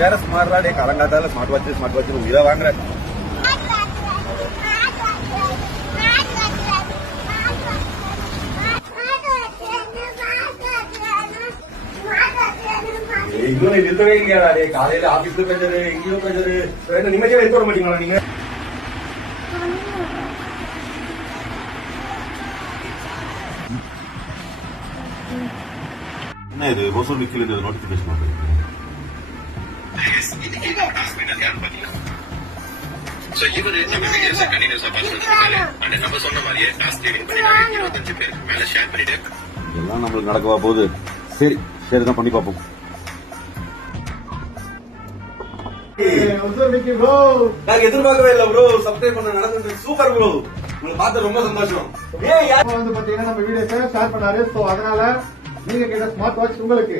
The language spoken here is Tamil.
வேற ஸ்மார்ட் டே காலங்காத்தால ஸ்மார்ட் வாட்ச் உயிரை வாங்குற. இன்னும் நிறுத்தவே இல்லையாடா டே. காலையில ஆபீஸ்ல பேசுறது, எங்கேயோ பேசுறது, நிம்மதியா எடுத்து விட மாட்டீங்களா நீங்க? என்ன இது ஹோசூர் நிக்கல நோட்டிபிகேஷன் வருது. இதெல்லாம் நம்மளுக்கு நடக்கவா போகுது? சரி சரிதான் பண்ணி பார்ப்போம். எதிர்பார்க்கவே இல்ல ப்ரோ. சப்ஸ்கிரைப் பண்ண நடந்தது சூப்பர் ப்ரோ. உங்களை பார்த்து ரொம்ப சந்தோஷம். வந்து பாத்தீங்கன்னா நம்ம வீடியோ ஷேர் பண்ணாரு. அதனால நீங்க கேட்ட ஸ்மார்ட் வாட்ச் உங்களுக்கு